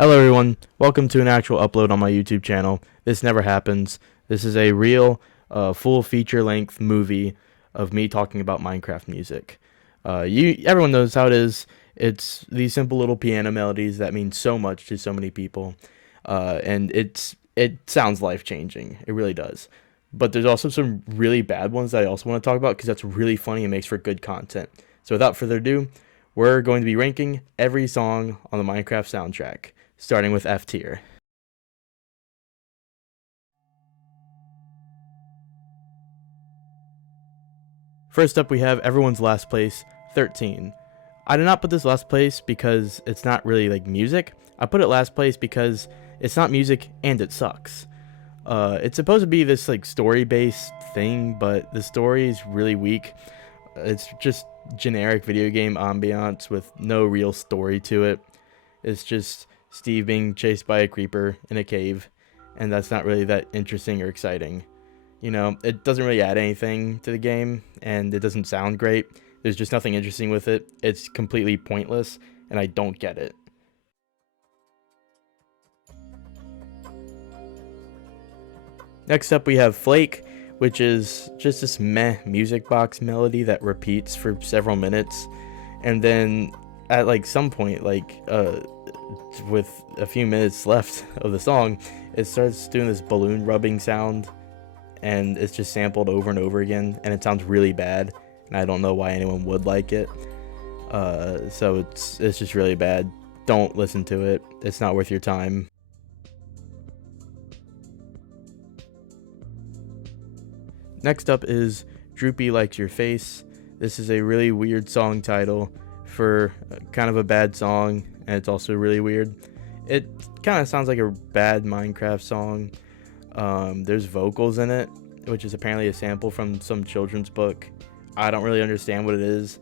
Hello everyone, welcome to an actual upload on my YouTube channel. This never happens. This is a real, full feature-length movie of me talking about Minecraft music. Everyone knows how it is. It's these simple little piano melodies that mean so much to so many people, and it sounds life-changing. It really does. But there's also some really bad ones that I also want to talk about because that's really funny and makes for good content. So without further ado, we're going to be ranking every song on the Minecraft soundtrack, starting with F tier. First up, we have everyone's last place, 13. I did not put this last place because it's not really like music. I put it last place because it's not music and it sucks. It's supposed to be this like story-based thing, but the story is really weak. It's just generic video game ambiance with no real story to it. It's just Steve being chased by a creeper in a cave, and that's not really that interesting or exciting. You know, it doesn't really add anything to the game, and it doesn't sound great. There's just nothing interesting with it. It's completely pointless, and I don't get it. Next up, we have Flake, which is just this meh music box melody that repeats for several minutes, and then at like some point, with a few minutes left of the song, it starts doing this balloon rubbing sound, and it's just sampled over and over again, and it sounds really bad, and I don't know why anyone would like it. So it's just really bad. Don't listen to it. It's not worth your time. Next up is Droopy Likes Your Face. This is a really weird song title for kind of a bad song, and it's also really weird. It kind of sounds like a bad Minecraft song. There's vocals in it, which is apparently a sample from some children's book. I don't really understand what it is.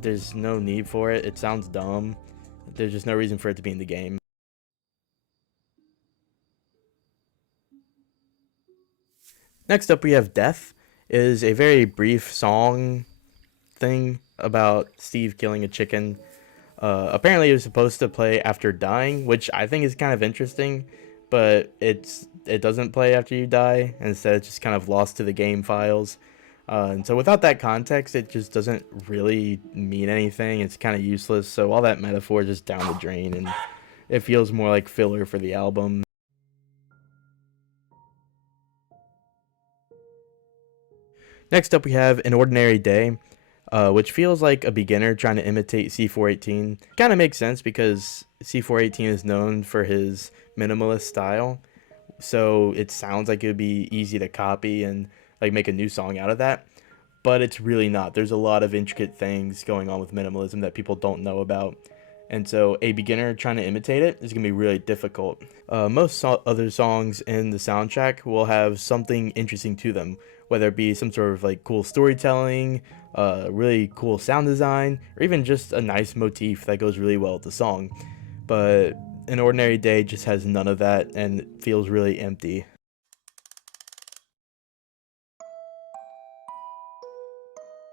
There's no need for it. It sounds dumb. There's just no reason for it to be in the game. Next up, we have Death. It is a very brief song thing about Steve killing a chicken. Apparently, it was supposed to play after dying, which I think is kind of interesting, but it doesn't play after you die. Instead, it's just kind of lost to the game files. And so without that context, it just doesn't really mean anything. It's kind of useless. So all that metaphor is just down the drain, and it feels more like filler for the album. Next up, we have An Ordinary Day, which feels like a beginner trying to imitate C418. Kind of makes sense because C418 is known for his minimalist style, so it sounds like it would be easy to copy and like make a new song out of that, but it's really not. There's a lot of intricate things going on with minimalism that people don't know about, and so a beginner trying to imitate it is going to be really difficult. Most other songs in the soundtrack will have something interesting to them, whether it be some sort of like cool storytelling, really cool sound design, or even just a nice motif that goes really well with the song. But An Ordinary Day just has none of that and feels really empty.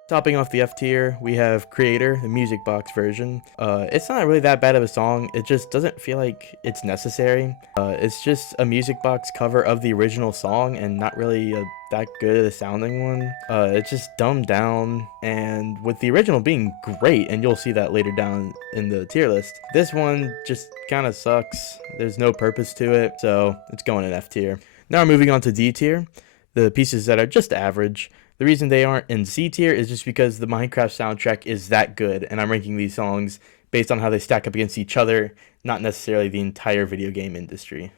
Topping off the F tier, we have Creator, the music box version. It's not really that bad of a song, it just doesn't feel like it's necessary. It's just a music box cover of the original song and not really that good of a sounding one. It's just dumbed down, and with the original being great, and you'll see that later down in the tier list, this one just kind of sucks. There's no purpose to it, so it's going in F tier. Now we're moving on to D tier, the pieces that are just average. The reason they aren't in C tier is just because the Minecraft soundtrack is that good, and I'm ranking these songs based on how they stack up against each other, not necessarily the entire video game industry.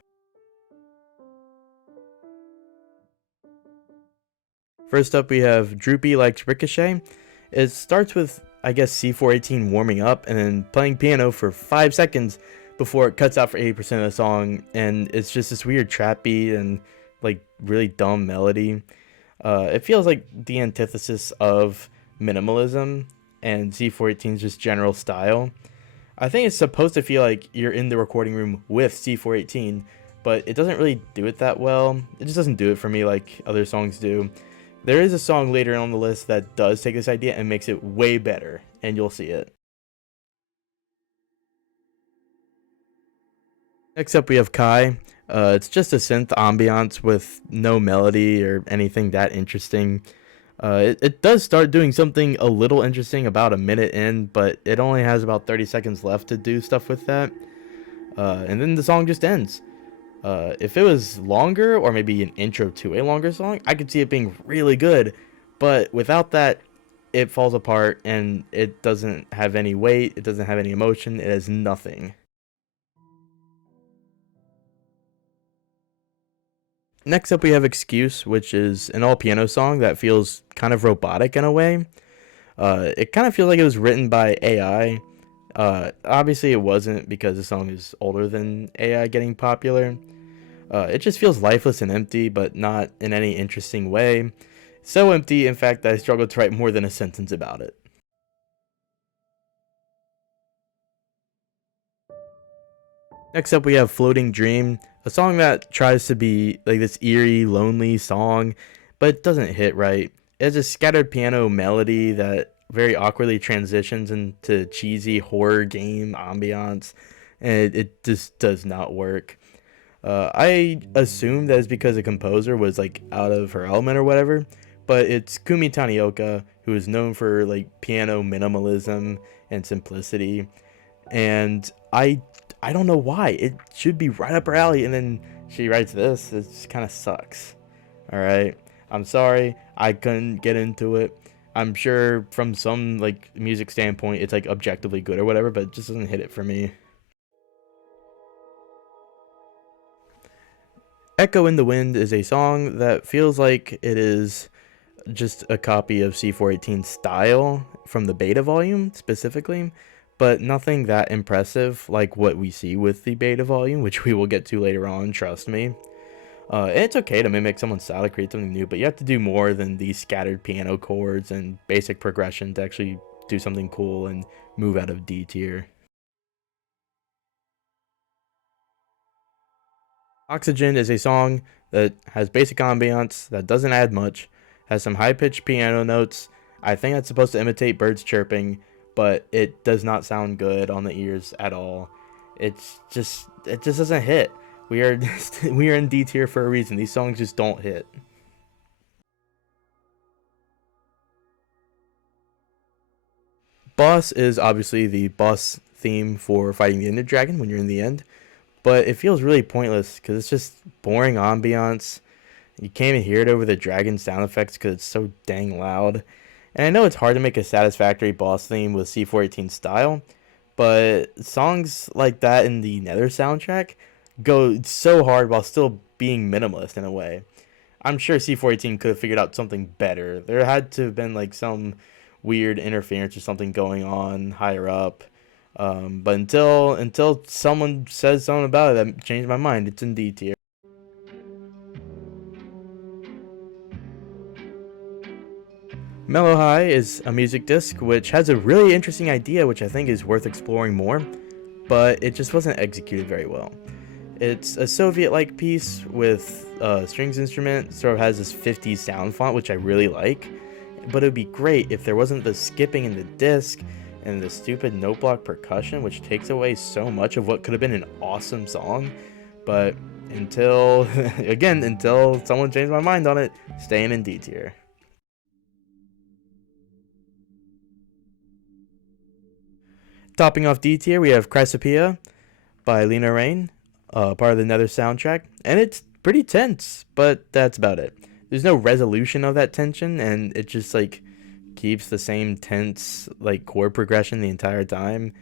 First up, we have Droopy Likes Ricochet. It starts with, I guess, C418 warming up and then playing piano for 5 seconds before it cuts out for 80% of the song, and it's just this weird trap beat and like really dumb melody. It feels like the antithesis of minimalism and C418's just general style. I think it's supposed to feel like you're in the recording room with C418, but it doesn't really do it that well. It just doesn't do it for me like other songs do. There is a song later on the list that does take this idea and makes it way better, and you'll see it. Next up, we have Kai. It's just a synth ambiance with no melody or anything that interesting. It does start doing something a little interesting about a minute in, but it only has about 30 seconds left to do stuff with that. And then the song just ends. If it was longer, or maybe an intro to a longer song, I could see it being really good. But without that, it falls apart and it doesn't have any weight, it doesn't have any emotion, it has nothing. Next up, we have Excuse, which is an all piano song that feels kind of robotic in a way. It kind of feels like it was written by AI. Obviously, it wasn't because the song is older than AI getting popular. It just feels lifeless and empty, but not in any interesting way. So empty, in fact, that I struggled to write more than a sentence about it. Next up, we have Floating Dream, a song that tries to be like this eerie, lonely song, but it doesn't hit right. It has a scattered piano melody that very awkwardly transitions into cheesy horror game ambiance, and it just does not work. I assume that it's because the composer was like out of her element or whatever, but it's Kumi Tanioka, who is known for like piano minimalism and simplicity, and I don't know why. It should be right up her alley, and then she writes this. It just kind of sucks. All right, I'm sorry, I couldn't get into it. I'm sure from some like music standpoint, it's like objectively good or whatever, but it just doesn't hit it for me. Echo in the Wind is a song that feels like it is just a copy of C418 style from the beta volume specifically, but nothing that impressive like what we see with the beta volume, which we will get to later on, trust me. It's okay to mimic someone's style to create something new, but you have to do more than these scattered piano chords and basic progression to actually do something cool and move out of D tier. Oxygen is a song that has basic ambiance, that doesn't add much, has some high pitched piano notes. I think that's supposed to imitate birds chirping, but it does not sound good on the ears at all. It just doesn't hit. We are we are in D tier for a reason. These songs just don't hit. Boss is obviously the boss theme for fighting the Ender Dragon when you're in the end, but it feels really pointless because it's just boring ambiance. You can't even hear it over the dragon sound effects because it's so dang loud. And I know it's hard to make a satisfactory boss theme with C418 style, but songs like that in the Nether soundtrack go so hard while still being minimalist in a way. I'm sure C418 could have figured out something better. There had to have been like some weird interference or something going on higher up. But until someone says something about it that changed my mind, it's in D tier. Mellow High is a music disc which has a really interesting idea, which I think is worth exploring more, but it just wasn't executed very well. It's a Soviet-like piece with a strings instrument, sort of has this 50s sound font, which I really like, but it would be great if there wasn't the skipping in the disc and the stupid note block percussion, which takes away so much of what could have been an awesome song. But until, again, until someone changed my mind on it, staying in D tier. Topping off D tier, we have Chrysopia by Lena Rain, part of the Nether soundtrack, and it's pretty tense, but that's about it. There's no resolution of that tension, and it just like keeps the same tense like chord progression the entire time,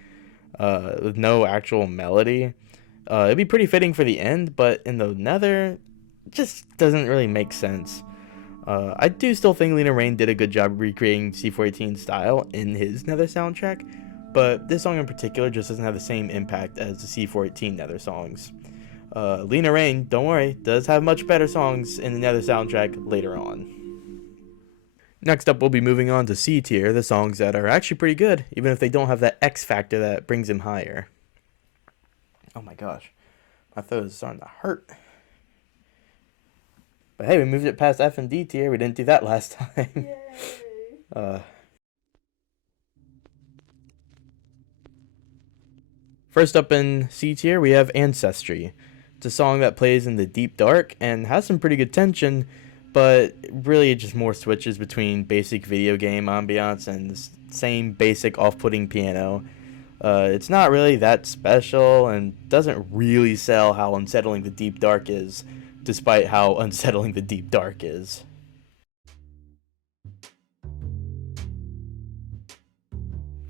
with no actual melody. It'd be pretty fitting for the end, but in the Nether, it just doesn't really make sense. I do still think Lena Rain did a good job recreating C418 style in his Nether soundtrack, but this song in particular just doesn't have the same impact as the C418 Nether songs. Lena Rain, don't worry, does have much better songs in the Nether soundtrack later on. Next up, we'll be moving on to C tier, the songs that are actually pretty good, even if they don't have that X factor that brings them higher. Oh my gosh, my throat is starting to hurt. But hey, we moved it past F and D tier. We didn't do that last time. uh, First up in C tier, we have Ancestry. It's a song that plays in the deep dark and has some pretty good tension, but really it just more switches between basic video game ambiance and the same basic off-putting piano. It's not really that special and doesn't really sell how unsettling the deep dark is, despite how unsettling the deep dark is.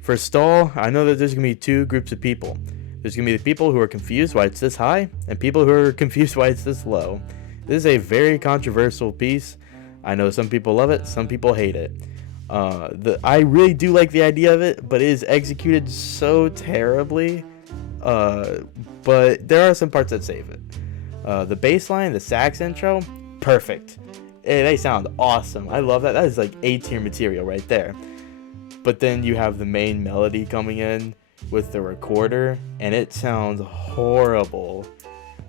For stall, I know that there's going to be two groups of people. There's going to be the people who are confused why it's this high, and people who are confused why it's this low. This is a very controversial piece. I know some people love it, some people hate it. I really do like the idea of it, but it is executed so terribly. But there are some parts that save it. The bass line, the sax intro, perfect. They sound awesome. I love that. That is like A tier material right there. But then you have the main melody coming in with the recorder, and it sounds horrible.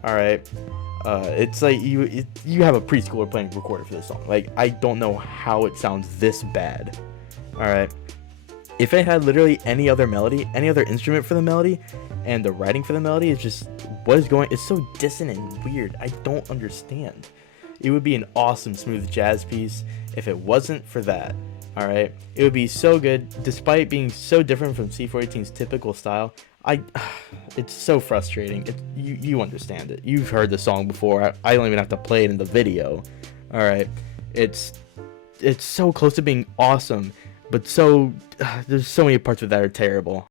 All right, it's like you have a preschooler playing recorder for this song. Like, I don't know how it sounds this bad. All right, if it had literally any other melody, any other instrument for the melody, and the writing for the melody is just what is going. It's so dissonant and weird. I don't understand. It would be an awesome smooth jazz piece if it wasn't for that. All right, it would be so good despite being so different from C418's typical style. It's so frustrating. You understand it. You've heard the song before. I don't even have to play it in the video. All right, it's so close to being awesome, but there's so many parts of that are terrible.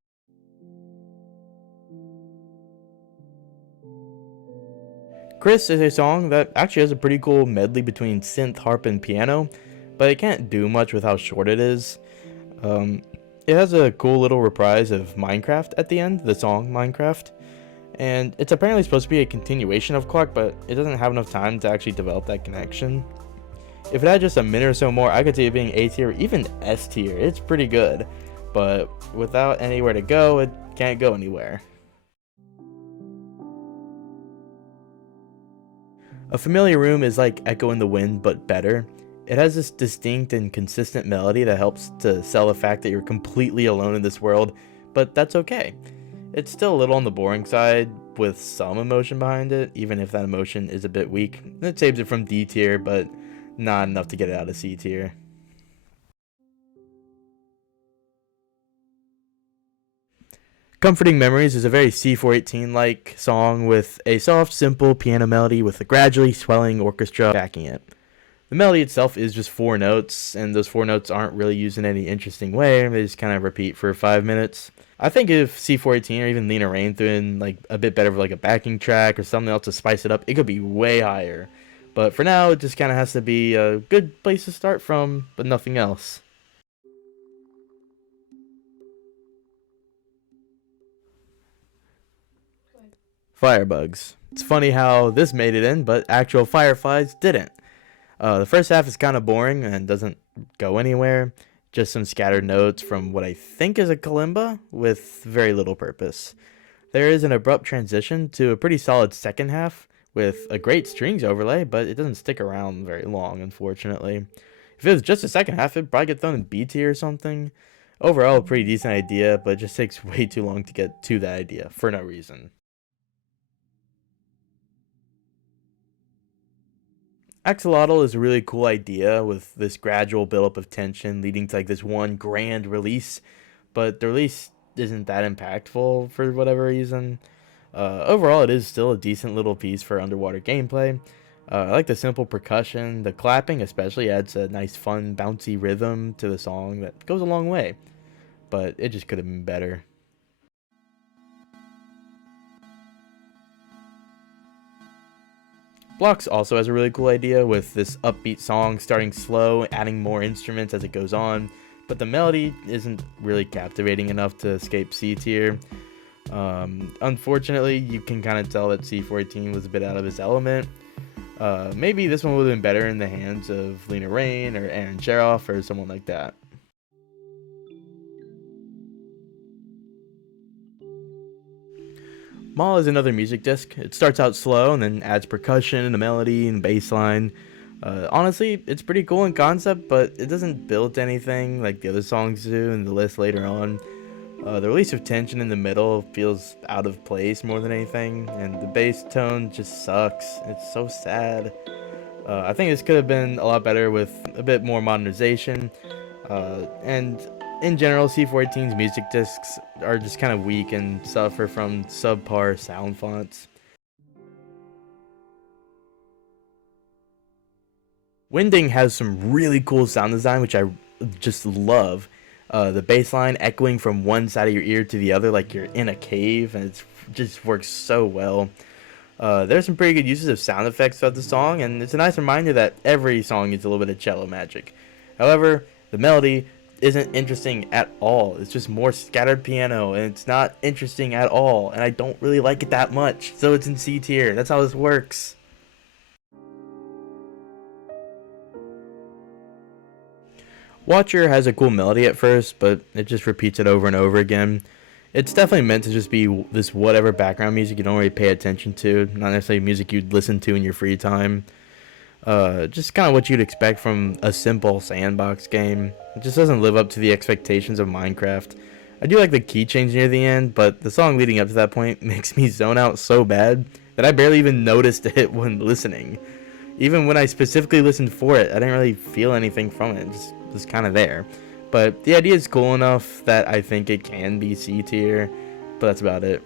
Chris is a song that actually has a pretty cool medley between synth, harp, and piano, but it can't do much with how short it is. It has a cool little reprise of Minecraft at the end, the song Minecraft, and it's apparently supposed to be a continuation of Clock, but it doesn't have enough time to actually develop that connection. If it had just a minute or so more, I could see it being A tier, even S tier. It's pretty good, but without anywhere to go, it can't go anywhere. A Familiar Room is like Echo in the Wind, but better. It has this distinct and consistent melody that helps to sell the fact that you're completely alone in this world, but that's okay. It's still a little on the boring side with some emotion behind it, even if that emotion is a bit weak. It saves it from D tier, but not enough to get it out of C tier. Comforting Memories is a very C418-like song with a soft, simple piano melody with a gradually swelling orchestra backing it. The melody itself is just 4 notes, and those 4 notes aren't really used in any interesting way. They just kind of repeat for 5 minutes. I think if C418 or even Lena Rain threw in like a bit better of like a backing track or something else to spice it up, it could be way higher. But for now, it just kind of has to be a good place to start from, but nothing else. Firebugs. It's funny how this made it in, but actual fireflies didn't. The first half is kind of boring and doesn't go anywhere. Just some scattered notes from what I think is a kalimba with very little purpose. There is an abrupt transition to a pretty solid second half with a great strings overlay, but it doesn't stick around very long, unfortunately. If it was just a second half, it'd probably get thrown in B tier or something. Overall, a pretty decent idea, but it just takes way too long to get to that idea for no reason. Axolotl is a really cool idea with this gradual buildup of tension leading to like this one grand release, but the release isn't that impactful for whatever reason. Overall, it is still a decent little piece for underwater gameplay. I like the simple percussion, the clapping especially adds a nice fun bouncy rhythm to the song that goes a long way, but it just could have been better. Blocks also has a really cool idea with this upbeat song starting slow, adding more instruments as it goes on, but the melody isn't really captivating enough to escape C tier. Unfortunately, you can kind of tell that C418 was a bit out of his element. Maybe this one would have been better in the hands of Lena Rain or Aaron Cheroff or someone like that. Mall is another music disc. It starts out slow and then adds percussion and a melody and bass line. Honestly, it's pretty cool in concept, but it doesn't build to anything like the other songs do in the list later on. The release of tension in the middle feels out of place more than anything, and the bass tone just sucks. It's so sad. I think this could have been a lot better with a bit more modernization. And in general, C418's music discs are just kind of weak and suffer from subpar sound fonts. Winding has some really cool sound design, which I just love. The bass line echoing from one side of your ear to the other like you're in a cave, and it just works so well. There's some pretty good uses of sound effects throughout the song, and it's a nice reminder that every song needs a little bit of cello magic. However, the melody isn't interesting at all. It's just more scattered piano, and it's not interesting at all, and I don't really like it that much, so it's in C tier. That's how this works. Watcher has a cool melody at first, but it just repeats it over and over again. It's definitely meant to just be this whatever background music you don't really pay attention to, not necessarily music you'd listen to in your free time. Just kind of what you'd expect from a simple sandbox game. It just doesn't live up to the expectations of Minecraft. I do like the key change near the end, but the song leading up to that point makes me zone out so bad that I barely even noticed it when listening. Even when I specifically listened for it, I didn't really feel anything from it. It just was kind of there. But the idea is cool enough that I think it can be C tier, but that's about it.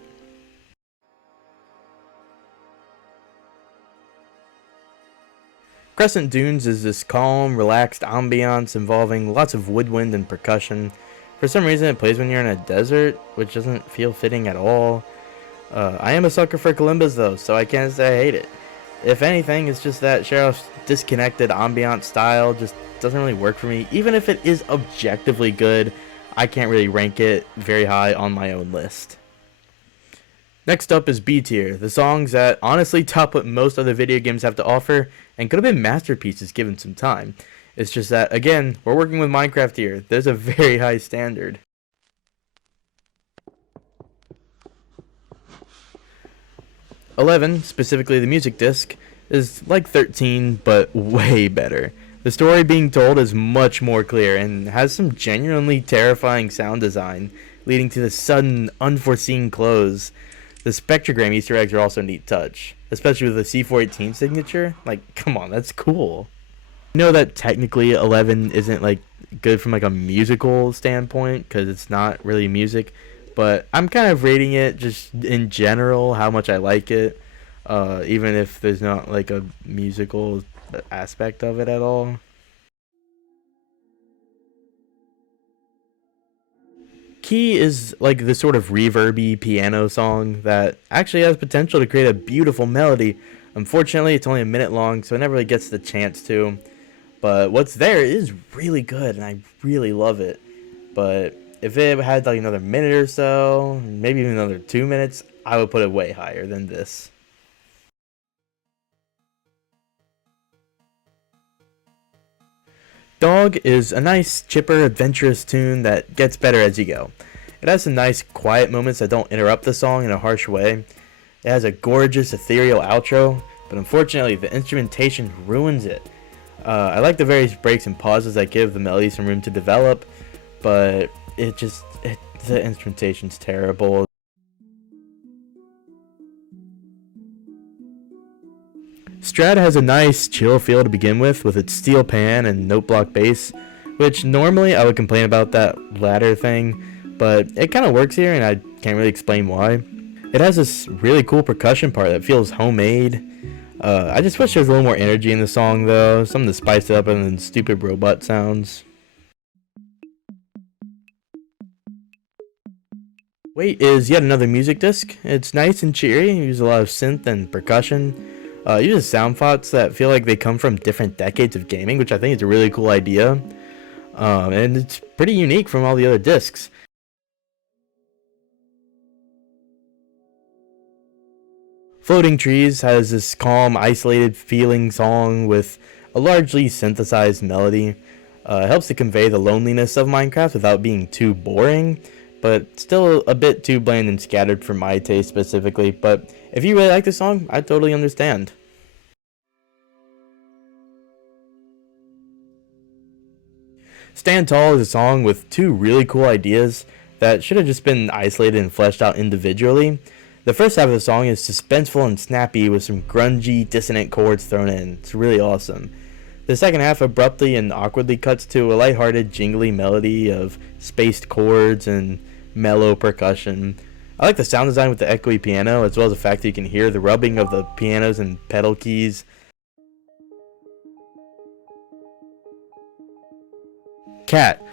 Crescent Dunes is this calm, relaxed ambiance involving lots of woodwind and percussion. For some reason it plays when you're in a desert, which doesn't feel fitting at all. I am a sucker for kalimbas though, so I can't say I hate it. If anything, it's just that Sheriff's disconnected ambient style just doesn't really work for me. Even if it is objectively good, I can't really rank it very high on my own list. Next up is B tier, the songs that honestly top what most other video games have to offer and could have been masterpieces given some time. It's just that, again, we're working with Minecraft here. There's a very high standard. 11, specifically the music disc, is like 13, but way better. The story being told is much more clear and has some genuinely terrifying sound design, leading to the sudden, unforeseen close. The spectrogram Easter eggs are also a neat touch, especially with the C418 signature. Like, come on, that's cool. I know that technically 11 isn't like good from like a musical standpoint because it's not really music, but I'm kind of rating it just in general how much I like it, even if there's not like a musical aspect of it at all. Key is like the sort of reverby piano song that actually has potential to create a beautiful melody. Unfortunately, it's only a minute long, so it never really gets the chance to. But what's there is really good, and I really love it. But if it had like another minute or so, maybe even another 2 minutes, I would put it way higher than this. Dog is a nice, chipper, adventurous tune that gets better as you go. It has some nice, quiet moments that don't interrupt the song in a harsh way. It has a gorgeous, ethereal outro, but unfortunately, the instrumentation ruins it. I like the various breaks and pauses that give the melody some room to develop, but the instrumentation's terrible. Strat has a nice, chill feel to begin with its steel pan and note block bass, which normally I would complain about that latter thing, but it kind of works here and I can't really explain why. It has this really cool percussion part that feels homemade. I just wish there was a little more energy in the song though, something to spice it up other than stupid robot sounds. Wait is yet another music disc. It's nice and cheery, uses a lot of synth and percussion. Uses sound fonts that feel like they come from different decades of gaming, which I think is a really cool idea. And it's pretty unique from all the other discs. Floating Trees has this calm, isolated feeling song with a largely synthesized melody. It helps to convey the loneliness of Minecraft without being too boring, but still a bit too bland and scattered for my taste specifically. But if you really like the song, I totally understand. Stand Tall is a song with two really cool ideas that should have just been isolated and fleshed out individually. The first half of the song is suspenseful and snappy with some grungy, dissonant chords thrown in. It's really awesome. The second half abruptly and awkwardly cuts to a lighthearted, jingly melody of spaced chords and mellow percussion. I like the sound design with the echoey piano, as well as the fact that you can hear the rubbing of the pianos and pedal keys. Cat.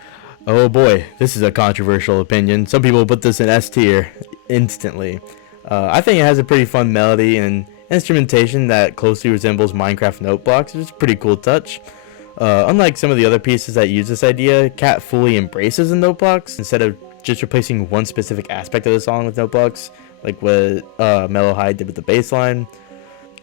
Oh boy, this is a controversial opinion. Some people put this in S tier instantly. I think it has a pretty fun melody and instrumentation that closely resembles Minecraft note blocks, which is a pretty cool touch. Unlike some of the other pieces that use this idea, Cat fully embraces the note blocks instead of just replacing one specific aspect of the song with note blocks, like what Mellow High did with the bass line.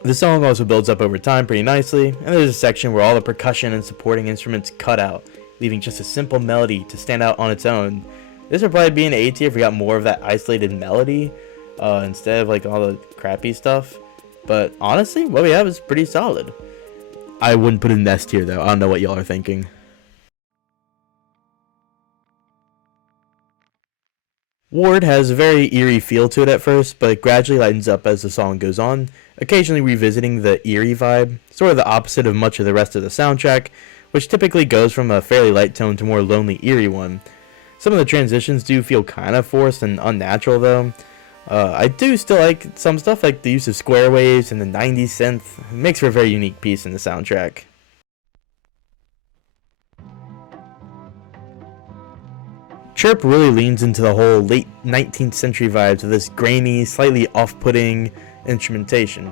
The song also builds up over time pretty nicely, and there's a section where all the percussion and supporting instruments cut out, leaving just a simple melody to stand out on its own. This would probably be an A tier if we got more of that isolated melody instead of like all the crappy stuff. But honestly, what we have is pretty solid. I wouldn't put it in S tier though. I don't know what y'all are thinking. Ward has a very eerie feel to it at first, but it gradually lightens up as the song goes on, occasionally revisiting the eerie vibe, sort of the opposite of much of the rest of the soundtrack, which typically goes from a fairly light tone to more lonely, eerie one. Some of the transitions do feel kind of forced and unnatural though. I do still like some stuff, like the use of square waves and the 90s synth. It makes for a very unique piece in the soundtrack. Chirp really leans into the whole late 19th century vibes of this grainy, slightly off-putting instrumentation.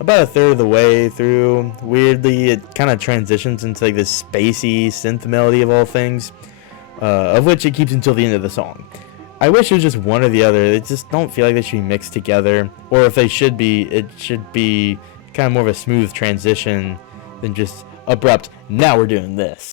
About a third of the way through, weirdly, it kind of transitions into like this spacey synth melody of all things, of which it keeps until the end of the song. I wish it was just one or the other. They just don't feel like they should be mixed together, or if they should be, it should be kind of more of a smooth transition than just abrupt, now we're doing this.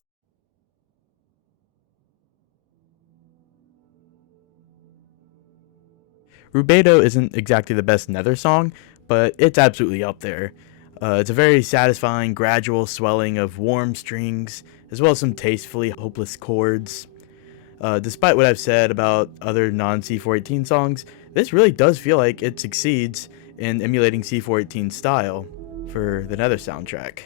Rubedo isn't exactly the best Nether song, but it's absolutely up there. It's a very satisfying, gradual swelling of warm strings, as well as some tastefully hopeless chords. Despite what I've said about other non-C418 songs, this really does feel like it succeeds in emulating C418's style for the Nether soundtrack.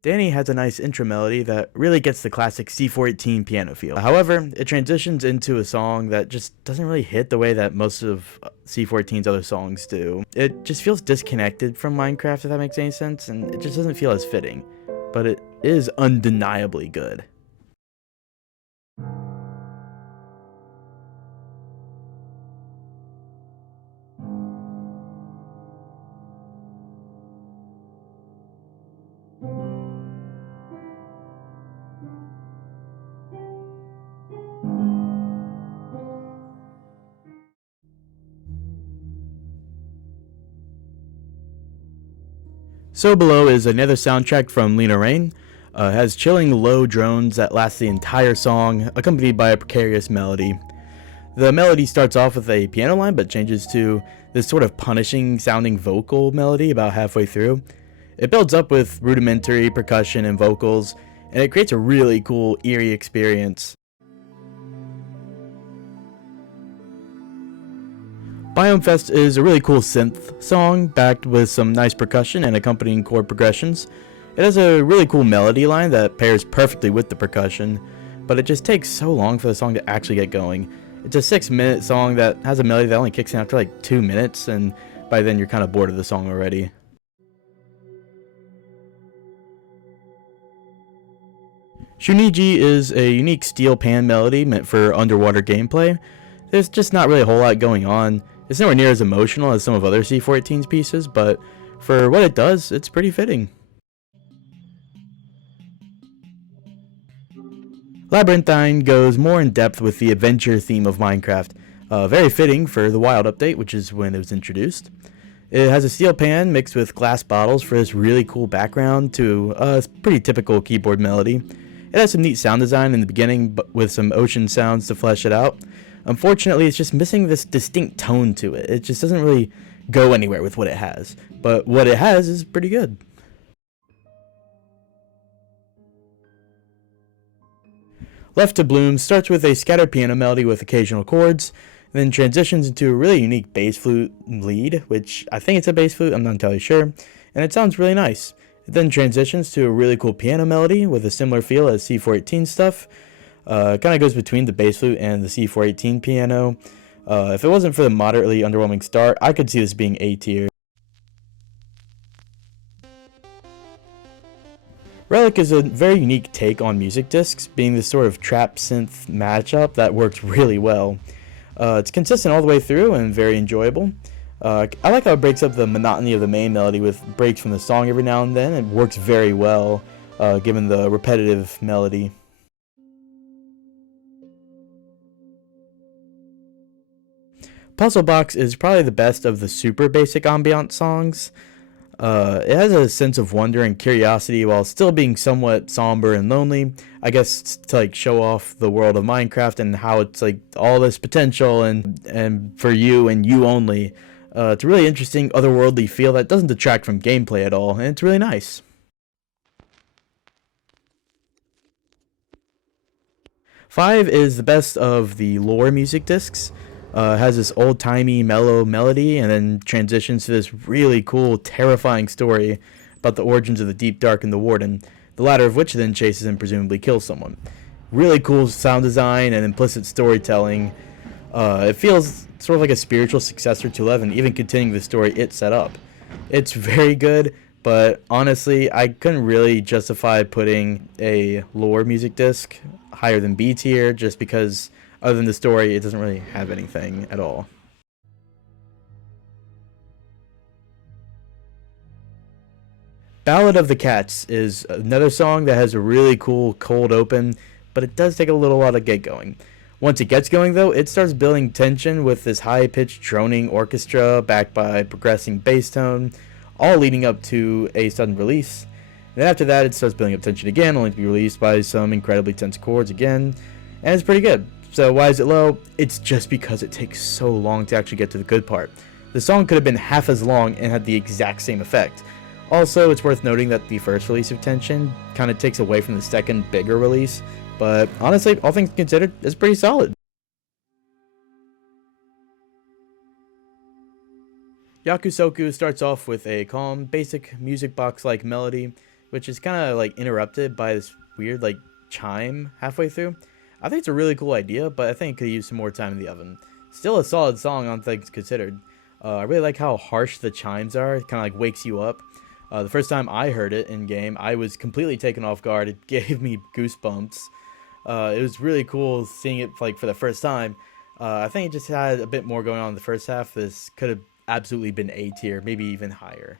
Danny has a nice intro melody that really gets the classic C418 piano feel. However, it transitions into a song that just doesn't really hit the way that most of C418's other songs do. It just feels disconnected from Minecraft, if that makes any sense, and it just doesn't feel as fitting. But it is undeniably good. So Below is another soundtrack from Lena Raine. Has chilling low drones that last the entire song, accompanied by a precarious melody. The melody starts off with a piano line, but changes to this sort of punishing sounding vocal melody about halfway through. It builds up with rudimentary percussion and vocals, and it creates a really cool, eerie experience. Biome Fest is a really cool synth song, backed with some nice percussion and accompanying chord progressions. It has a really cool melody line that pairs perfectly with the percussion, but it just takes so long for the song to actually get going. It's a 6-minute song that has a melody that only kicks in after like 2 minutes, and by then you're kind of bored of the song already. Shuniji is a unique steel pan melody meant for underwater gameplay. There's just not really a whole lot going on. It's nowhere near as emotional as some of other C418's pieces, but for what it does, it's pretty fitting. Labyrinthine goes more in depth with the adventure theme of Minecraft, very fitting for the Wild update, which is when it was introduced. It has a steel pan mixed with glass bottles for this really cool background to a pretty typical keyboard melody. It has some neat sound design in the beginning, but with some ocean sounds to flesh it out. Unfortunately, it's just missing this distinct tone to it. It just doesn't really go anywhere with what it has. But what it has is pretty good. Left to Bloom starts with a scattered piano melody with occasional chords, then transitions into a really unique bass flute lead, which I think it's a bass flute, I'm not entirely sure, and it sounds really nice. It then transitions to a really cool piano melody with a similar feel as C418 stuff. It kind of goes between the bass flute and the C418 piano. If it wasn't for the moderately underwhelming start, I could see this being A tier. Relic is a very unique take on music discs, being this sort of trap synth matchup that works really well. It's consistent all the way through and very enjoyable. I like how it breaks up the monotony of the main melody with breaks from the song every now and then. It works very well, given the repetitive melody. Puzzle Box is probably the best of the super basic ambient songs. It has a sense of wonder and curiosity while still being somewhat somber and lonely. I guess to like show off the world of Minecraft and how it's like all this potential and for you and you only. It's a really interesting otherworldly feel that doesn't detract from gameplay at all, and it's really nice. Five is the best of the lore music discs. It has this old-timey mellow melody and then transitions to this really cool, terrifying story about the origins of the Deep Dark and the Warden, the latter of which then chases and presumably kills someone. Really cool sound design and implicit storytelling. It feels sort of like a spiritual successor to 11, even continuing the story it set up. It's very good, but honestly, I couldn't really justify putting a lore music disc higher than B tier just because other than the story, it doesn't really have anything at all. Ballad of the Cats is another song that has a really cool cold open, but it does take a little while to get going. Once it gets going though, it starts building tension with this high-pitched droning orchestra backed by progressing bass tone, all leading up to a sudden release. And after that, it starts building up tension again, only to be released by some incredibly tense chords again, and it's pretty good. So why is it low? It's just because it takes so long to actually get to the good part. The song could have been half as long and had the exact same effect. Also, it's worth noting that the first release of Tension kind of takes away from the second, bigger release, but honestly, all things considered, it's pretty solid. Yakusoku starts off with a calm, basic music box-like melody, which is kind of like interrupted by this weird like chime halfway through. I think it's a really cool idea, but I think it could use some more time in the oven. Still a solid song on things considered. I really like how harsh the chimes are. It kind of like wakes you up. The first time I heard it in game, I was completely taken off guard. It gave me goosebumps. It was really cool seeing it like for the first time. I think it just had a bit more going on in the first half. This could have absolutely been A tier, maybe even higher.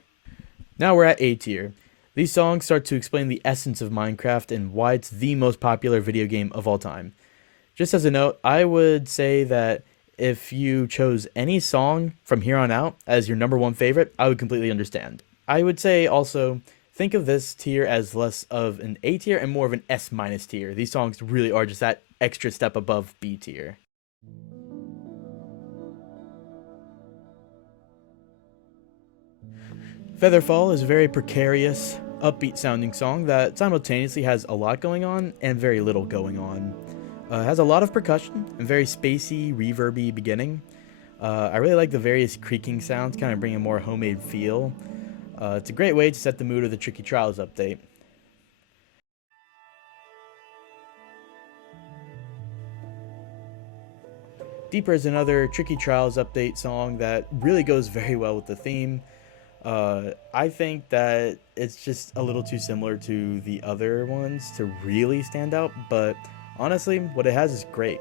Now we're at A tier. These songs start to explain the essence of Minecraft and why it's the most popular video game of all time. Just as a note, I would say that if you chose any song from here on out as your number one favorite, I would completely understand. I would say also, think of this tier as less of an A tier and more of an S- tier. These songs really are just that extra step above B tier. Featherfall is a very precarious, upbeat sounding song that simultaneously has a lot going on and very little going on. It has a lot of percussion and very spacey, reverby beginning. I really like the various creaking sounds, kind of bring a more homemade feel. It's a great way to set the mood of the Tricky Trials update. Deeper is another Tricky Trials update song that really goes very well with the theme. I think that it's just a little too similar to the other ones to really stand out, but honestly, what it has is great.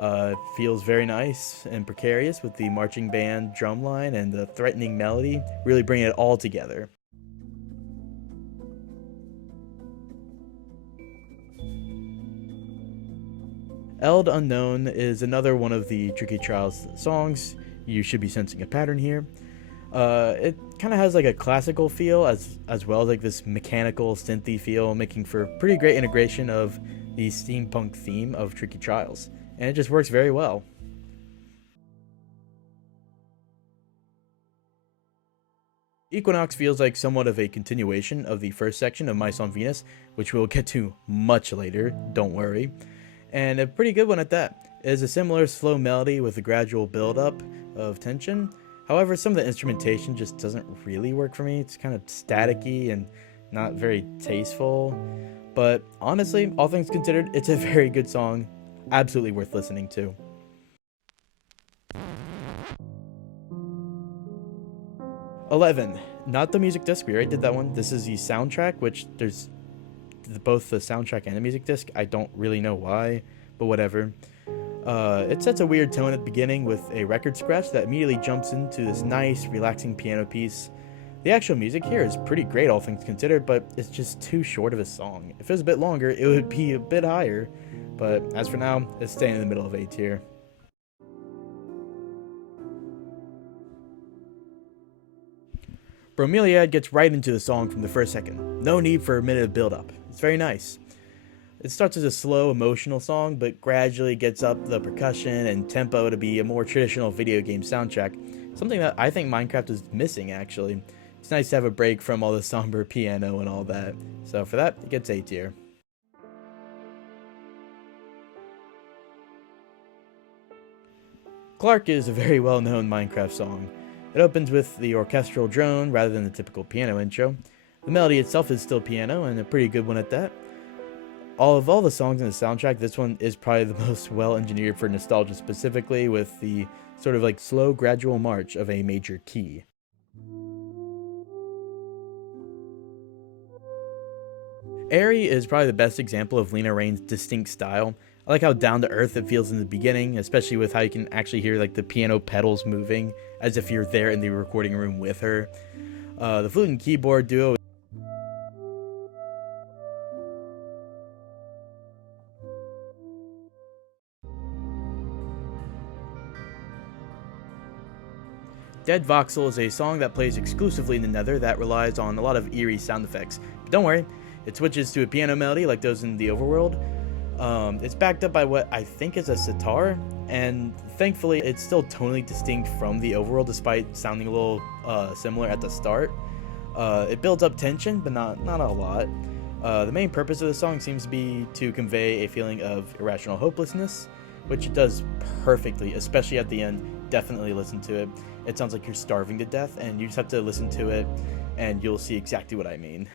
It feels very nice and precarious with the marching band drum line and the threatening melody, really bringing it all together. Eld Unknown is another one of the Tricky Trials songs. You should be sensing a pattern here. It kind of has like a classical feel as well as like this mechanical synthy feel, making for pretty great integration of the steampunk theme of Tricky Trials, and it just works very well. Equinox feels like somewhat of a continuation of the first section of My Song Venus, which we'll get to much later, don't worry. and a pretty good one at that. It is a similar slow melody with a gradual build-up of tension. However, some of the instrumentation just doesn't really work for me. It's kind of staticky and not very tasteful. But honestly, all things considered, it's a very good song. Absolutely worth listening to. 11. Not the music disc, we already did that one. This is the soundtrack, which there's both the soundtrack and the music disc. I don't really know why, but whatever. It sets a weird tone at the beginning with a record scratch that immediately jumps into this nice, relaxing piano piece. The actual music here is pretty great, all things considered, but it's just too short of a song. If it was a bit longer, it would be a bit higher, but as for now, it's staying in the middle of A tier. Bromeliad gets right into the song from the first second. No need for a minute of build-up. It's very nice. It starts as a slow, emotional song, but gradually gets up the percussion and tempo to be a more traditional video game soundtrack, something that I think Minecraft is missing, actually. It's nice to have a break from all the somber piano and all that. So for that, it gets A tier. Clark is a very well-known Minecraft song. It opens with the orchestral drone rather than the typical piano intro. The melody itself is still piano, and a pretty good one at that. Of all the songs in the soundtrack, this one is probably the most well-engineered for nostalgia specifically, with the sort of like slow, gradual march of a major key. Airy is probably the best example of Lena Raine's distinct style. I like how down to earth it feels in the beginning, especially with how you can actually hear like the piano pedals moving as if you're there in the recording room with her. The flute and keyboard duo. Dead Voxel is a song that plays exclusively in the Nether that relies on a lot of eerie sound effects. But don't worry, it switches to a piano melody like those in the overworld. It's backed up by what I think is a sitar, and thankfully it's still tonally distinct from the overworld despite sounding a little similar at the start. It builds up tension, but not a lot. The main purpose of the song seems to be to convey a feeling of irrational hopelessness, which it does perfectly, especially at the end. Definitely listen to it. It sounds like you're starving to death, and you just have to listen to it, and you'll see exactly what I mean.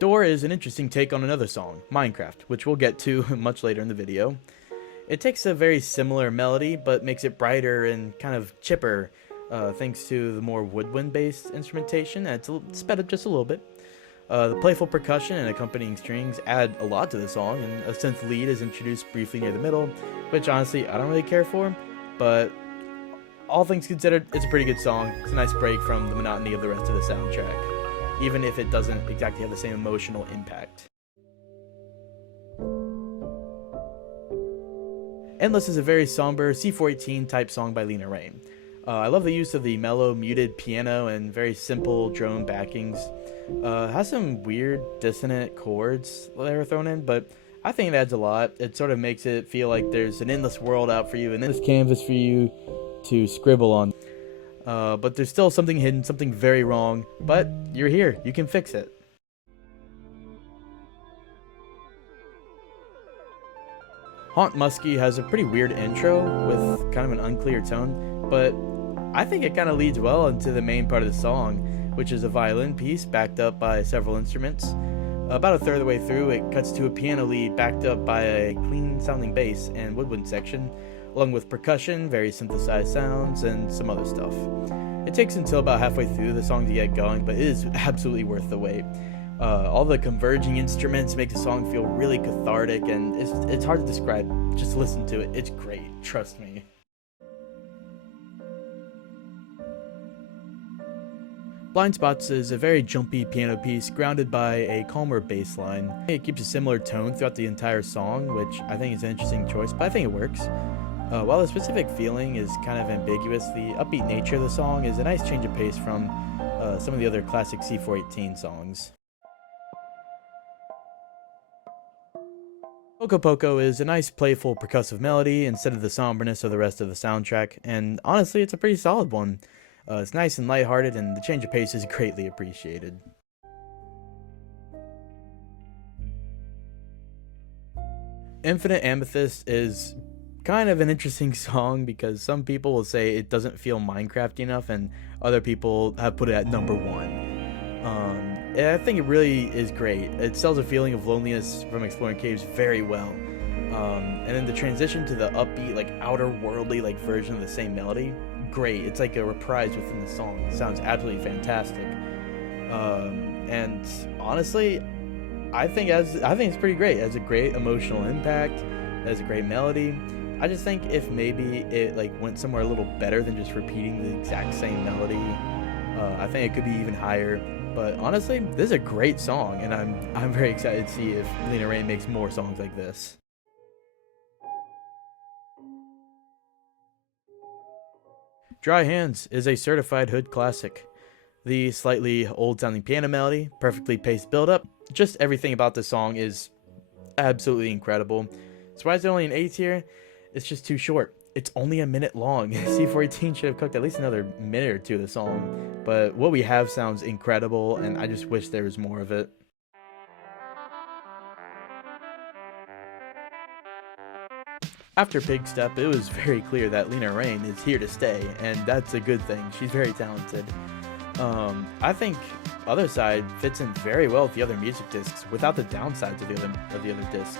Door is an interesting take on another song, Minecraft, which we'll get to much later in the video. It takes a very similar melody, but makes it brighter and kind of chipper, thanks to the more woodwind-based instrumentation, and it's sped up just a little bit. The playful percussion and accompanying strings add a lot to the song, and a synth lead is introduced briefly near the middle, which honestly I don't really care for, but all things considered, it's a pretty good song. It's a nice break from the monotony of the rest of the soundtrack, even if it doesn't exactly have the same emotional impact. Endless is a very somber C418 type song by Lena Raine. I love the use of the mellow, muted piano and very simple drone backings. Has some weird dissonant chords that are thrown in, but I think it adds a lot. It sort of makes it feel like there's an endless world out for you, an endless canvas for you to scribble on. But there's still something hidden, something very wrong, but you're here, you can fix it. Haunt Muskie has a pretty weird intro with kind of an unclear tone, but I think it kind of leads well into the main part of the song, which is a violin piece backed up by several instruments. About a third of the way through, it cuts to a piano lead backed up by a clean sounding bass and woodwind section, along with percussion, very synthesized sounds, and some other stuff. It takes until about halfway through the song to get going, but it is absolutely worth the wait. All the converging instruments make the song feel really cathartic, and it's hard to describe. Just listen to it. It's great. Trust me. Blind Spots is a very jumpy piano piece grounded by a calmer bass line. It keeps a similar tone throughout the entire song, which I think is an interesting choice, but I think it works. While the specific feeling is kind of ambiguous, the upbeat nature of the song is a nice change of pace from some of the other classic C418 songs. Poco Poco is a nice playful percussive melody instead of the somberness of the rest of the soundtrack, and honestly it's a pretty solid one. It's nice and lighthearted, and the change of pace is greatly appreciated. Infinite Amethyst is kind of an interesting song because some people will say it doesn't feel Minecraft enough, and other people have put it at number one. And I think it really is great. It sells a feeling of loneliness from exploring caves very well. And then the transition to the upbeat, like outer worldly, like version of the same melody, great. It's like a reprise within the song. It sounds absolutely fantastic. And honestly, I think it's pretty great. It has a great emotional impact. It has a great melody. I just think if maybe it like went somewhere a little better than just repeating the exact same melody, I think it could be even higher. But honestly, this is a great song, and I'm very excited to see if Lena Raine makes more songs like this. Dry Hands is a certified hood classic. The slightly old sounding piano melody, perfectly paced build up, just everything about this song is absolutely incredible. So why is it only an A tier? It's just too short. It's only a minute long. C418 should have cooked at least another minute or two of the song. But what we have sounds incredible, and I just wish there was more of it. After Pig Step, it was very clear that Lena Raine is here to stay, and that's a good thing. She's very talented. I think Other Side fits in very well with the other music discs without the downsides of the other discs.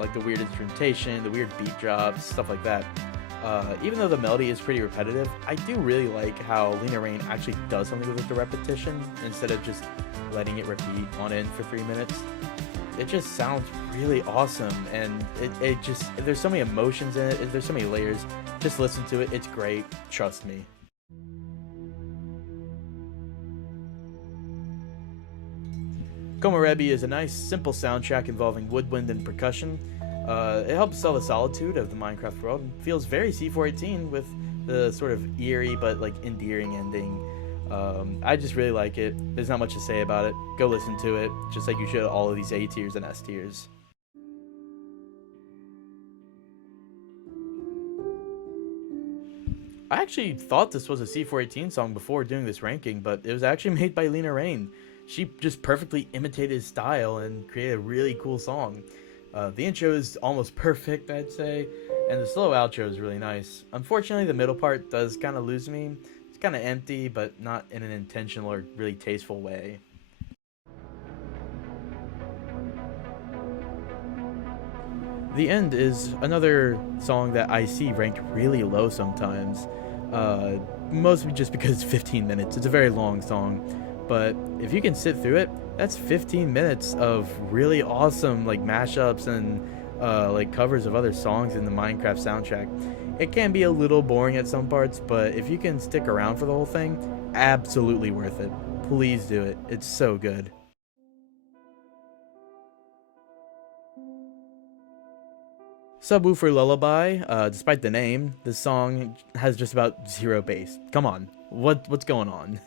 Like the weird instrumentation, the weird beat drops, stuff like that. Even though the melody is pretty repetitive, I do really like how Lena Raine actually does something with the repetition instead of just letting it repeat on end for 3 minutes. It just sounds really awesome, and it just, there's so many emotions in it, there's so many layers. Just listen to it, it's great, trust me. Komorebi is a nice, simple soundtrack involving woodwind and percussion. It helps sell the solitude of the Minecraft world and feels very C418 with the sort of eerie but like endearing ending. I just really like it. There's not much to say about it. Go listen to it, just like you should all of these A tiers and S tiers. I actually thought this was a C418 song before doing this ranking, but it was actually made by Lena Raine. She just perfectly imitated his style and created a really cool song. The intro is almost perfect, I'd say, and the slow outro is really nice. Unfortunately, the middle part does kind of lose me. It's kind of empty, but not in an intentional or really tasteful way. The End is another song that I see ranked really low sometimes. Mostly just because it's 15 minutes. It's a very long song. But if you can sit through it, that's 15 minutes of really awesome like mashups and like covers of other songs in the Minecraft soundtrack. It can be a little boring at some parts, but if you can stick around for the whole thing, absolutely worth it. Please do it. It's so good. Subwoofer Lullaby, despite the name, this song has just about zero bass. Come on, what's going on?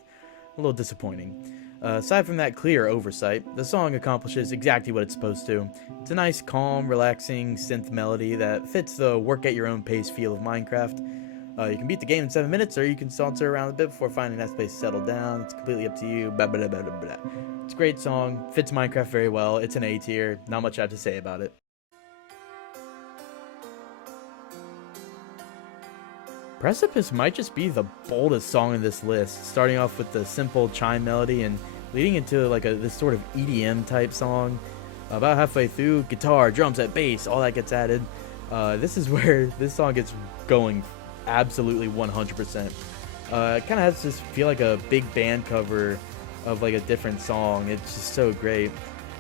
A little disappointing. Aside from that clear oversight, the song accomplishes exactly what it's supposed to. It's a nice, calm, relaxing synth melody that fits the work at your own pace feel of Minecraft. You can beat the game in 7 minutes, or you can saunter around a bit before finding a nice place to settle down. It's completely up to you. Blah, blah, blah, blah, blah. It's a great song, fits Minecraft very well. It's an A tier. Not much I have to say about it. Precipice might just be the boldest song in this list, starting off with the simple chime melody and leading into like this sort of EDM type song. About halfway through, guitar, drums at bass, all that gets added. This is where this song gets going absolutely 100%. It kind of has to feel like a big band cover of like a different song. It's just so great.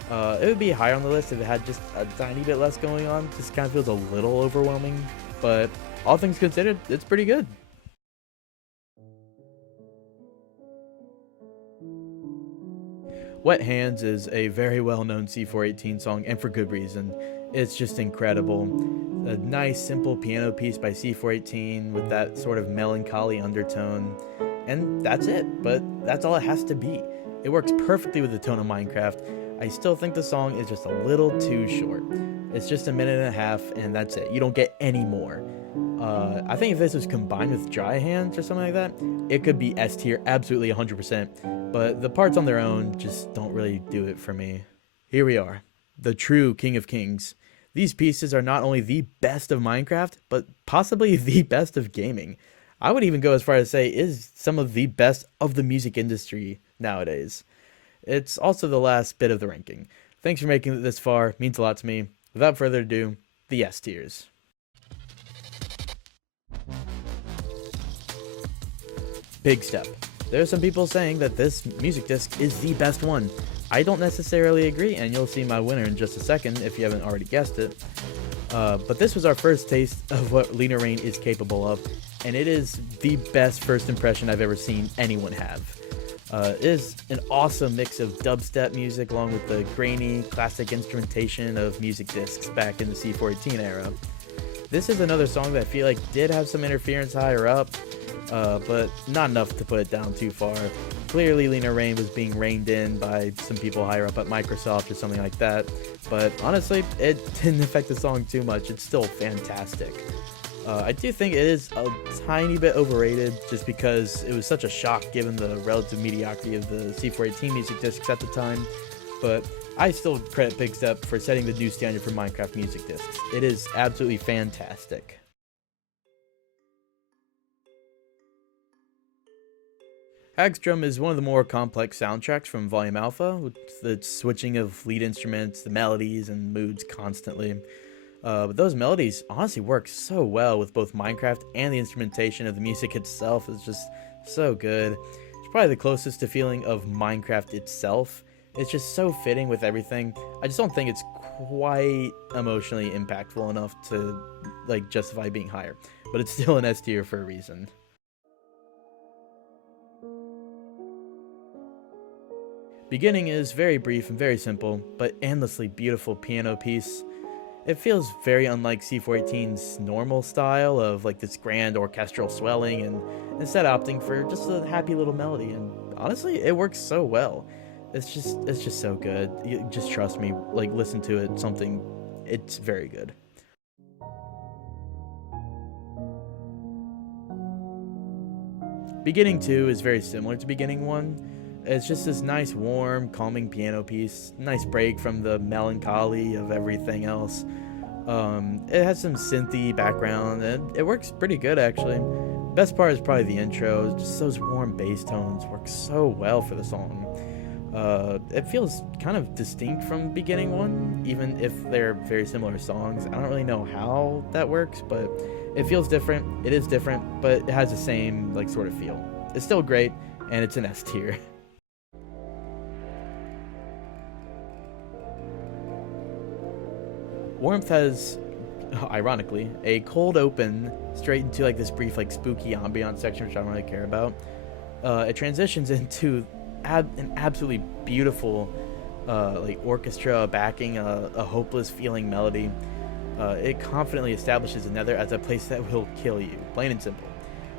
It would be higher on the list if it had just a tiny bit less going on. Just kind of feels a little overwhelming, but all things considered, it's pretty good. Wet Hands is a very well-known C418 song, and for good reason. It's just incredible. A nice, simple piano piece by C418 with that sort of melancholy undertone. And that's it, but that's all it has to be. It works perfectly with the tone of Minecraft. I still think the song is just a little too short. It's just a minute and a half, and that's it. You don't get any more. I think if this was combined with Dry Hands or something like that, it could be S tier absolutely 100%, but the parts on their own just don't really do it for me. Here we are, the true King of Kings, These pieces are not only the best of Minecraft, but possibly the best of gaming. I would even go as far as say is some of the best of the music industry nowadays. It's also the last bit of the ranking. Thanks for making it this far, it means a lot to me. Without further ado, the S tiers. Big step. There are some people saying that this music disc is the best one. I don't necessarily agree, and you'll see my winner in just a second if you haven't already guessed it. But this was our first taste of what Lena Raine is capable of, and it is the best first impression I've ever seen anyone have. It is an awesome mix of dubstep music along with the grainy, classic instrumentation of music discs back in the C418 era. This is another song that I feel like did have some interference higher up, but not enough to put it down too far. Clearly Lena Raine was being reined in by some people higher up at Microsoft or something like that, but honestly, it didn't affect the song too much. It's still fantastic. I do think it is a tiny bit overrated just because it was such a shock given the relative mediocrity of the C418 music discs at the time, but I still credit Big Step for setting the new standard for Minecraft music discs. It is absolutely fantastic. Hagstrom is one of the more complex soundtracks from Volume Alpha, with the switching of lead instruments, the melodies, and moods constantly. But those melodies honestly work so well with both Minecraft and the instrumentation of the music itself is just so good. It's probably the closest to feeling of Minecraft itself. It's just so fitting with everything. I just don't think it's quite emotionally impactful enough to like justify being higher, but it's still an S tier for a reason. Beginning is very brief and very simple, but endlessly beautiful piano piece. It feels very unlike C418's normal style of like this grand orchestral swelling, and instead opting for just a happy little melody, and honestly it works so well. It's just so good. You just trust me, like listen to it, it's very good. Beginning 2 is very similar to Beginning 1. It's just this nice, warm, calming piano piece. Nice break from the melancholy of everything else. It has some synthy background, and it works pretty good actually. Best part is probably the intro. Just those warm bass tones work so well for the song. It feels kind of distinct from Beginning 1, even if they're very similar songs. I don't really know how that works, but it feels different. It is different, but it has the same like sort of feel. It's still great, and it's an S tier. Warmth has, ironically, a cold open straight into like this brief like spooky ambient section, which I don't really care about. It transitions into an absolutely beautiful like orchestra backing a hopeless feeling melody. It confidently establishes the Nether as a place that will kill you, plain and simple.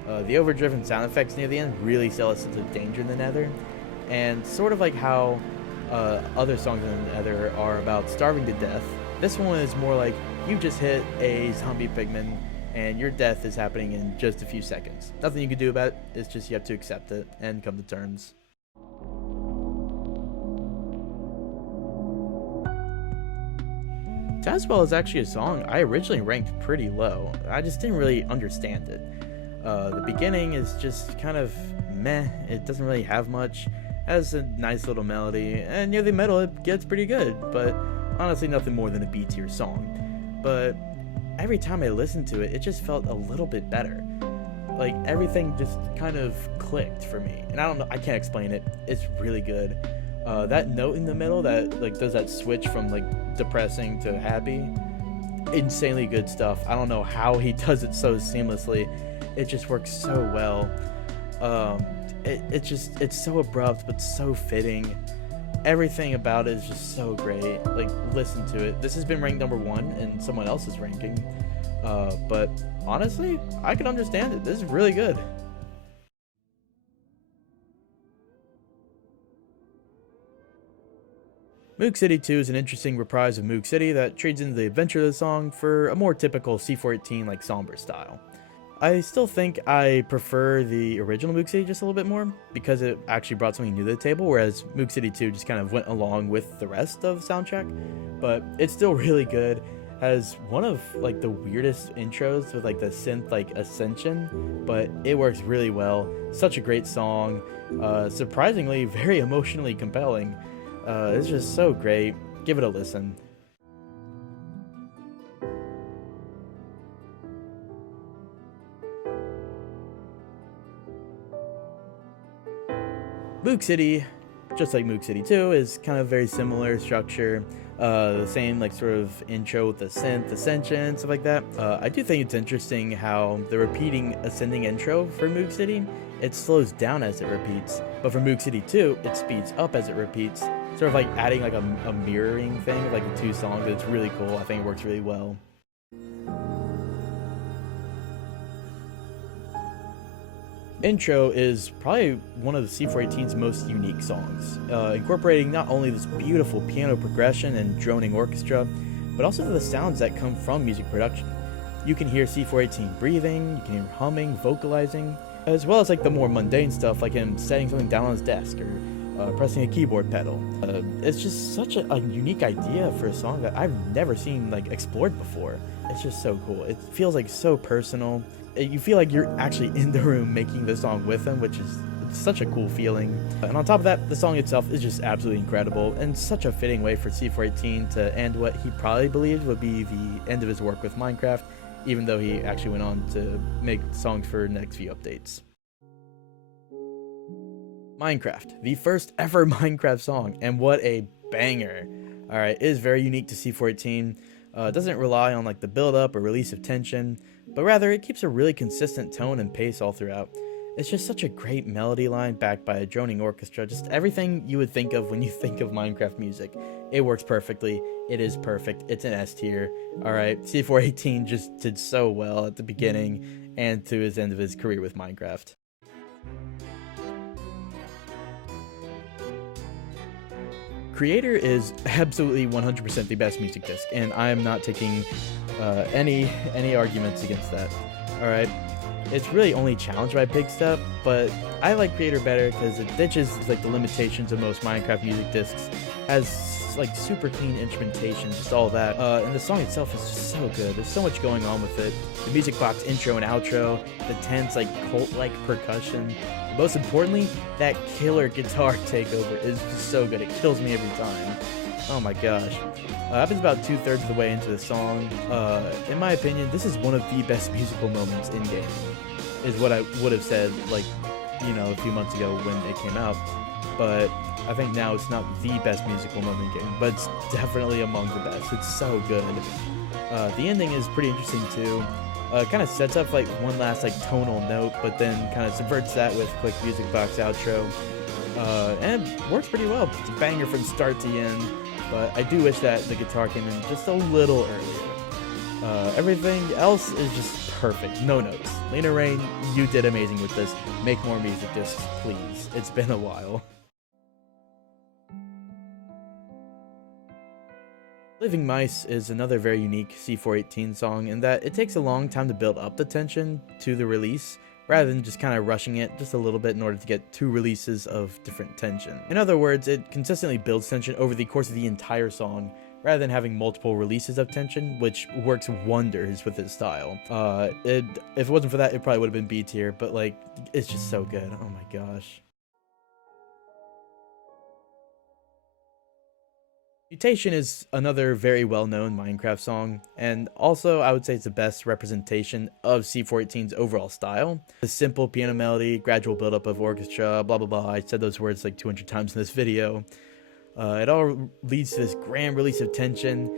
The overdriven sound effects near the end really sell a sense of danger in the Nether, and sort of like how other songs in the Nether are about starving to death. This one is more like you just hit a zombie pigman and your death is happening in just a few seconds. Nothing you can do about it, it's just you have to accept it and come to terms. Tazwell is actually a song I originally ranked pretty low. I just didn't really understand it. The beginning is just kind of meh, it doesn't really have much. Has a nice little melody, and near the middle it gets pretty good, but honestly nothing more than a B tier song. But every time I listened to it, it just felt a little bit better. Like everything just kind of clicked for me, and I don't know, I can't explain it. It's really good. That note in the middle that like does that switch from like depressing to happy, insanely good stuff. I don't know how he does it so seamlessly. It just works so well. It's so abrupt but so fitting. Everything about it is just so great. Like, listen to it. This has been ranked number 1 in someone else's ranking, but honestly I can understand it. This is really good. Moog City 2 is an interesting reprise of Moog City that trades into the adventure of the song for a more typical C418 like somber style. I still think I prefer the original Moog City just a little bit more because it actually brought something new to the table, whereas Moog City 2 just kind of went along with the rest of the soundtrack. But it's still really good. has one of like the weirdest intros with like the synth like Ascension, but it works really well. Such a great song, surprisingly very emotionally compelling. It's just so great. Give it a listen. Moog City, just like Moog City 2, is kind of very similar structure. The same like sort of intro with the synth, ascension, stuff like that. I do think it's interesting how the repeating ascending intro for Moog City, it slows down as it repeats, but for Moog City 2, it speeds up as it repeats. Sort of like adding like a mirroring thing of like the two songs. It's really cool. I think it works really well. Intro is probably one of the C418's most unique songs, incorporating not only this beautiful piano progression and droning orchestra, but also the sounds that come from music production. You can hear C418 breathing, you can hear humming, vocalizing, as well as like the more mundane stuff like him setting something down on his desk or pressing a keyboard pedal. It's just such a unique idea for a song that I've never seen like explored before. It's just so cool. It feels like so personal. You feel like you're actually in the room making the song with him, which is such a cool feeling. And on top of that, the song itself is just absolutely incredible and such a fitting way for C418 to end what he probably believed would be the end of his work with Minecraft, even though he actually went on to make songs for next few updates. Minecraft, the first ever Minecraft song, and what a banger. Alright, it is very unique to C418. It doesn't rely on like the build up or release of tension, but rather it keeps a really consistent tone and pace all throughout. It's just such a great melody line backed by a droning orchestra, just everything you would think of when you think of Minecraft music. It works perfectly, it is perfect, it's an S tier. Alright, C418 just did so well at the beginning and to his end of his career with Minecraft. Creator is absolutely 100% the best music disc, and I am not taking any arguments against that. All right, it's really only challenged by Big Step, but I like Creator better because it ditches like the limitations of most Minecraft music discs, has like super clean instrumentation, just all that, and the song itself is just so good. There's so much going on with it. The music box intro and outro, the tense like cult-like percussion. Most importantly, that killer guitar takeover is just so good. It kills me every time. Oh my gosh. Happens about 2/3 of the way into the song. In my opinion, this is one of the best musical moments in gaming, is what I would have said, like, you know, a few months ago when it came out. But I think now it's not the best musical moment in gaming, but it's definitely among the best. It's so good. The ending is pretty interesting too. Kind of sets up like one last like tonal note, but then kind of subverts that with quick music box outro, and it works pretty well. It's a banger from start to end, but I do wish that the guitar came in just a little earlier. Everything else is just perfect, no notes. Lena Rain, you did amazing with this. Make more music discs, please. It's been a while. Living Mice is another very unique C418 song in that it takes a long time to build up the tension to the release, rather than just kind of rushing it just a little bit in order to get 2 releases of different tension. In other words, it consistently builds tension over the course of the entire song, rather than having multiple releases of tension, which works wonders with its style. If it wasn't for that, it probably would have been B tier, but like, it's just so good. Oh my gosh. Mutation is another very well-known Minecraft song, and also I would say it's the best representation of C418's overall style. The simple piano melody, gradual buildup of orchestra, blah blah blah, I said those words like 200 times in this video. It all leads to this grand release of tension,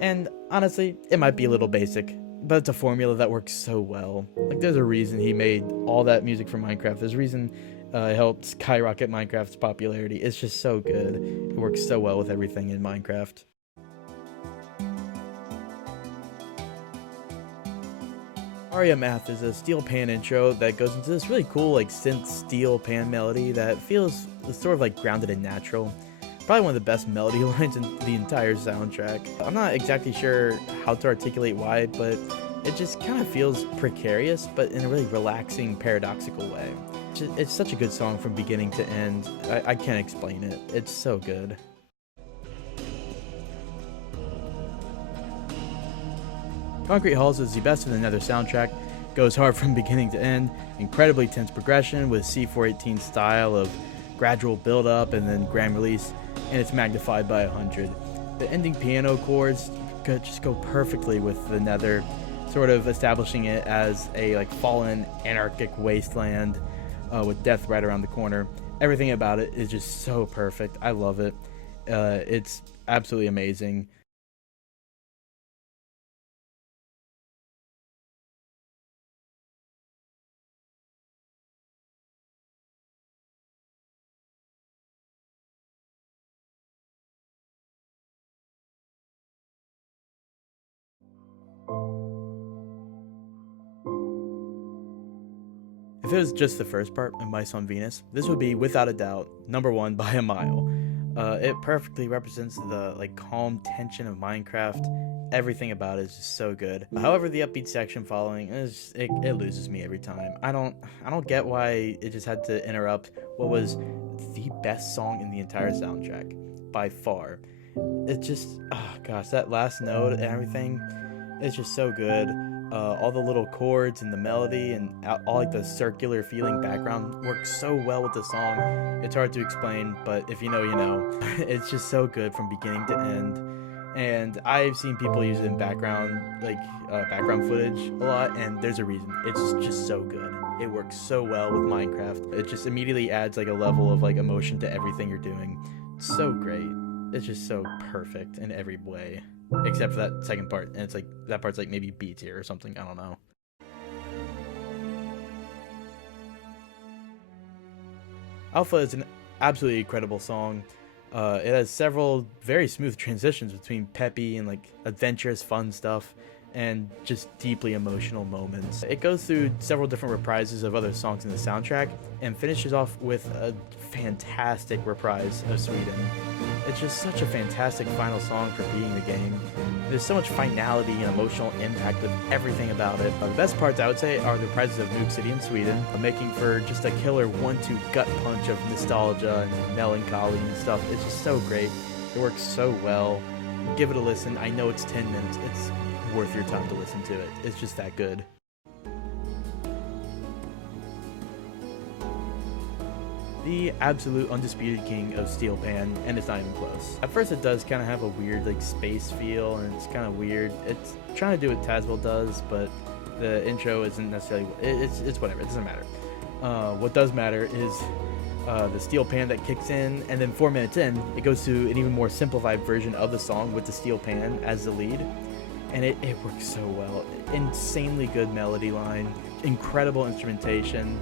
and honestly, it might be a little basic, but it's a formula that works so well. Like, there's a reason he made all that music for Minecraft. There's a reason it helped skyrocket Minecraft's popularity. It's just so good. It works so well with everything in Minecraft. Aria Math is a steel pan intro that goes into this really cool like synth steel pan melody that feels sort of like grounded and natural. Probably one of the best melody lines in the entire soundtrack. I'm not exactly sure how to articulate why, but it just kind of feels precarious, but in a really relaxing, paradoxical way. It's such a good song from beginning to end. I can't explain it. It's so good. Concrete Halls is the best of the Nether soundtrack, goes hard from beginning to end, incredibly tense progression with C418 style of gradual build up and then grand release, and it's magnified by 100. The ending piano chords just go perfectly with the Nether, sort of establishing it as a like fallen anarchic wasteland with death right around the corner. Everything about it is just so perfect. I love it. It's absolutely amazing. If it was just the first part of Mice on Venus, this would be without a doubt #1 by a mile. It perfectly represents the like calm tension of Minecraft. Everything about it is just so good. However, the upbeat section following it loses me every time. I don't get why it just had to interrupt what was the best song in the entire soundtrack by far. It just, oh gosh, that last note and everything, it's just so good. All the little chords and the melody and all like the circular feeling background works so well with the song. It's hard to explain, but if you know, you know. It's just so good from beginning to end. And I've seen people use it in background, like background footage a lot, and there's a reason. It's just so good. It works so well with Minecraft. It just immediately adds like a level of like emotion to everything you're doing. It's so great. It's just so perfect in every way. Except for that second part, and it's like that part's like maybe B tier or something, I don't know. Alpha is an absolutely incredible song. It has several very smooth transitions between peppy and like adventurous fun stuff and just deeply emotional moments. It goes through several different reprises of other songs in the soundtrack and finishes off with a fantastic reprise of Sweden. It's just such a fantastic final song for beating the game. There's so much finality and emotional impact with everything about it. The best parts, I would say, are the reprises of Nuke City in Sweden, making for just a killer 1-2 gut punch of nostalgia and melancholy and stuff. It's just so great. It works so well. Give it a listen. I know it's 10 minutes. It's worth your time to listen to it. It's just that good. The absolute undisputed king of Steel Pan, and it's not even close. At first it does kind of have a weird like space feel, and it's kind of weird. It's trying to do what Tazwell does, but the intro isn't necessarily, it's whatever, it doesn't matter. What does matter is the steel pan that kicks in, and then 4 minutes in, it goes to an even more simplified version of the song with the steel pan as the lead, and it works so well. Insanely good melody line, incredible instrumentation.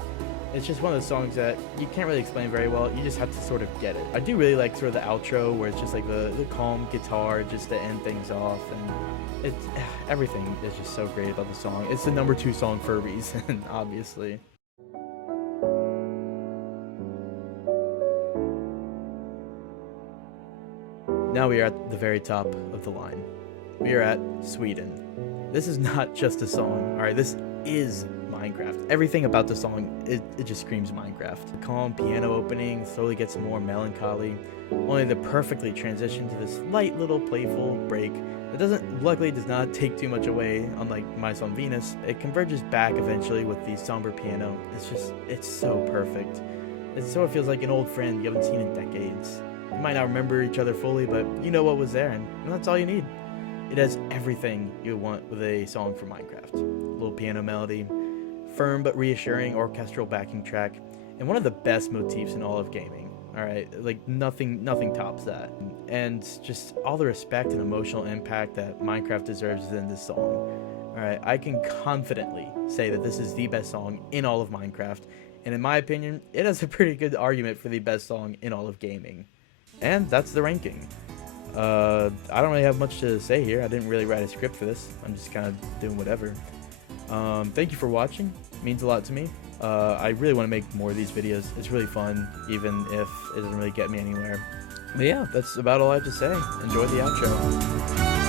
It's just one of those songs that you can't really explain very well, you just have to sort of get it. I do really like sort of the outro where it's just like the calm guitar just to end things off, and everything is just so great about the song. It's the #2 song for a reason, obviously. Now we are at the very top of the line. We are at Sweden. This is not just a song, alright? This is Minecraft. Everything about the song, it just screams Minecraft. The calm piano opening slowly gets more melancholy, only to perfectly transition to this light little playful break that luckily does not take too much away, unlike Mice on Venus. It converges back eventually with the somber piano. It's so perfect. It sort of feels like an old friend you haven't seen in decades. You might not remember each other fully, but you know what was there, and that's all you need. It has everything you want with a song for Minecraft. A little piano melody, firm but reassuring orchestral backing track, and one of the best motifs in all of gaming. Alright, like nothing tops that. And just all the respect and emotional impact that Minecraft deserves is in this song. Alright, I can confidently say that this is the best song in all of Minecraft, and in my opinion, it has a pretty good argument for the best song in all of gaming. And that's the ranking. I don't really have much to say here. I didn't really write a script for this. I'm just kind of doing whatever. Thank you for watching. It means a lot to me. I really want to make more of these videos. It's really fun, even if it doesn't really get me anywhere. But yeah, that's about all I have to say. Enjoy the outro.